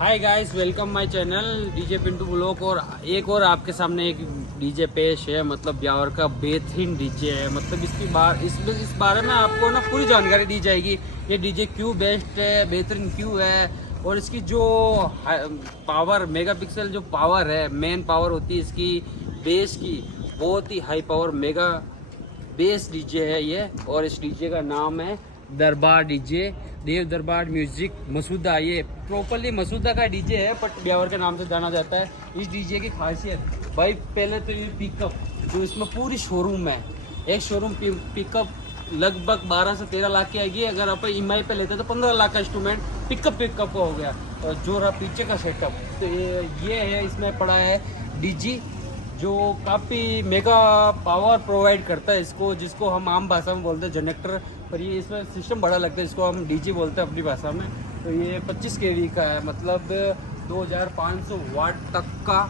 Hi guys, welcome my channel DJ Pintu blog. और एक और आपके सामने एक डीजे पेश है। मतलब ब्यावर का बेहतरीन डीजे है। मतलब इस बारे में आपको ना पूरी जानकारी दी जाएगी। ये डीजे क्यों बेस्ट है, बेहतरीन क्यों है, और इसकी जो पावर मेगापिक्सल जो पावर है, मेन पावर होती है इसकी बेस की, बहुत ही high power mega bass DJ है ये। और इस डीजे का नाम है दरबार डीजे, देव दरबार म्यूजिक मसूदा। ये प्रॉपरली मसूदा का डीजे है, बट ब्यावर के नाम से जाना जाता है। इस डीजे की खासियत भाई, पहले तो ये पिकअप जो इसमें पूरी शोरूम है, एक शोरूम पिकअप लगभग 12 से 13 लाख की आएगी। अगर आप EMI पे लेते तो 15 लाख का इंस्ट्रूमेंट पिकअप का हो गया। और जो रहा पीछे का सेटअप, तो ये है, इसमें पड़ा है डीजी जो काफ़ी मेगा पावर प्रोवाइड करता है इसको, जिसको हम आम भाषा में बोलते हैं जनरेटर, पर ये इसमें सिस्टम बड़ा लगता है, इसको हम डीजी बोलते हैं अपनी भाषा में। तो ये 25 kV का है, मतलब 2500 वाट तक का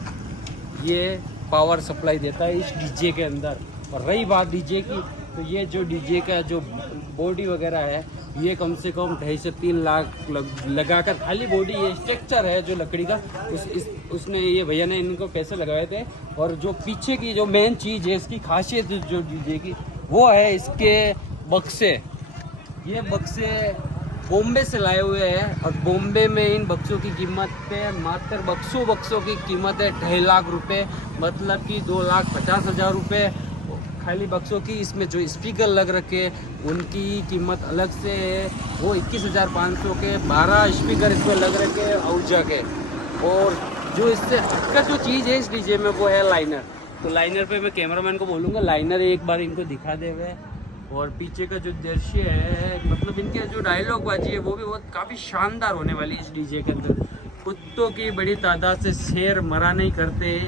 ये पावर सप्लाई देता है इस डीजे के अंदर। और रही बात डीजे की, तो ये जो डीजे का जो बॉडी वगैरह है, ये कम से कम 2.5 से 3 लाख लगाकर, खाली बॉडी, ये स्ट्रक्चर है जो लकड़ी का, उसने ये भैया ने इनको पैसे लगाए थे। और जो पीछे की जो मेन चीज़ है, इसकी खासियत जो डीजे की, वो है इसके बक्से। ये बक्से बॉम्बे से लाए हुए हैं, और बॉम्बे में इन बक्सों की कीमत है, मात्र बक्सों की कीमत है 2.5 लाख रुपए, मतलब कि 2,50,000 रुपये खाली बक्सों की। इसमें जो स्पीकर लग रखे उनकी कीमत अलग से है, वो 21,500 के 12 स्पीकर इसमें लग रखे औजा के। और जो इससे हटकर जो चीज़ है इस डीजे में, वो है लाइनर। तो लाइनर पे मैं कैमरामैन को बोलूँगा लाइनर एक बार इनको दिखा दे हुए। और पीछे का जो दृश्य है, मतलब इनके जो डायलॉग बाजी है, वो भी बहुत काफ़ी शानदार होने वाली है इस डीजे के अंदर। कुत्तों की बड़ी तादाद से शेर मरा नहीं करते,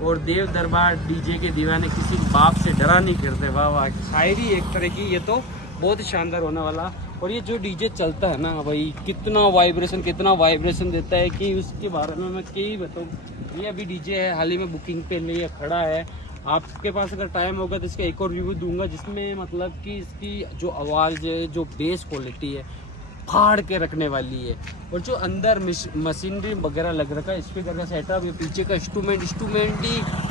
और देव दरबार डीजे के दीवाने किसी बाप से डरा नहीं करते। वाह वाह, शायरी एक तरह की, ये तो बहुत ही शानदार होने वाला। और ये जो डीजे चलता है ना भाई, कितना वाइब्रेशन देता है कि उसके बारे में मैं क्या ही बताऊँ। ये अभी डीजे है, हाल ही में बुकिंग पे लिए खड़ा है। आपके पास अगर टाइम होगा तो इसका एक और रिव्यू दूंगा, जिसमें मतलब कि इसकी जो आवाज़ है, जो बेस क्वालिटी है, फाड़ के रखने वाली है। और जो अंदर मशीनरी वगैरह लग रखा है, स्पीकर का सेटअप, ये पीछे का इंस्ट्रूमेंट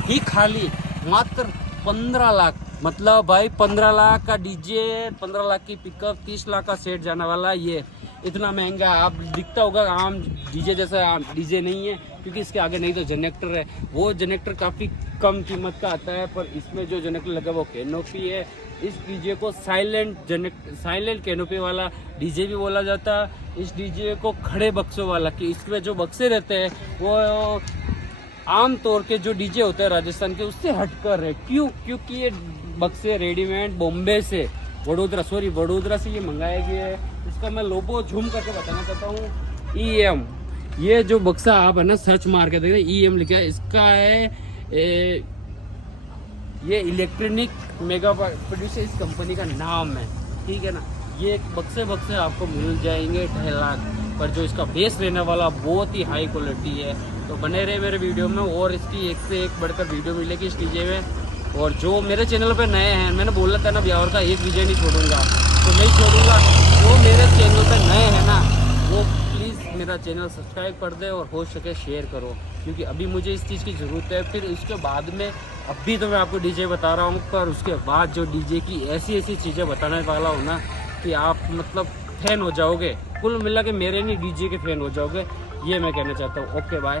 ही खाली मात्र 15 लाख, मतलब भाई 15 लाख का डीजे, 15 लाख की पिकअप, 30 लाख का सेट जाने वाला। ये इतना महंगा आप दिखता होगा, आम डीजे जैसा आम डीजे नहीं है, क्योंकि इसके आगे नहीं तो जनरेटर है। वो जनरेटर काफ़ी कम कीमत का आता है, पर इसमें जो जनरेटर लगा वो कैनोपी है। इस डीजे को साइलेंट कैनोपी वाला डीजे भी बोला जाता है। इस डीजे को खड़े बक्सों वाला, कि इसमें जो बक्से रहते हैं वो आम तौर के जो डीजे होते हैं राजस्थान के, उससे हटकर है। क्योंकि ये बक्से रेडीमेड बॉम्बे से, वडोदरा से ये मंगाया गया है। इसका मैं लोगो झूम करके बताना चाहता हूँ। EM, ये जो बक्सा आप है ना सर्च मार के देखिए, EM लिखा है, इसका है ये इलेक्ट्रॉनिक मेगा प्रोड्यूसर इस कंपनी का नाम है, ठीक है ना। ये बक्से आपको मिल जाएंगे 2.5 लाख, पर जो इसका बेस रहने वाला बहुत ही हाई क्वालिटी है। तो बने रहे मेरे वीडियो में, और इसकी एक से एक बढ़कर वीडियो मिलेगी इस डीजे में। और जो मेरे चैनल पर नए हैं, मैंने बोला था ना ब्यावर का एक वीडियो नहीं छोड़ूंगा, तो नहीं छोड़ूंगा। जो मेरे चैनल पर नए हैं ना, वो प्लीज़ मेरा चैनल सब्सक्राइब कर दे, और हो सके शेयर करो, क्योंकि अभी मुझे इस चीज़ की ज़रूरत है। फिर उसके बाद में, अभी तो मैं आपको डीजे बता रहा हूँ, पर उसके बाद जो डीजे की ऐसी चीज़ें बताने वाला हूँ ना, कि आप मतलब फैन हो जाओगे, कुल मिला के मेरे नहीं डीजे के फैन हो जाओगे, ये मैं कहना चाहता हूँ। Okay bye.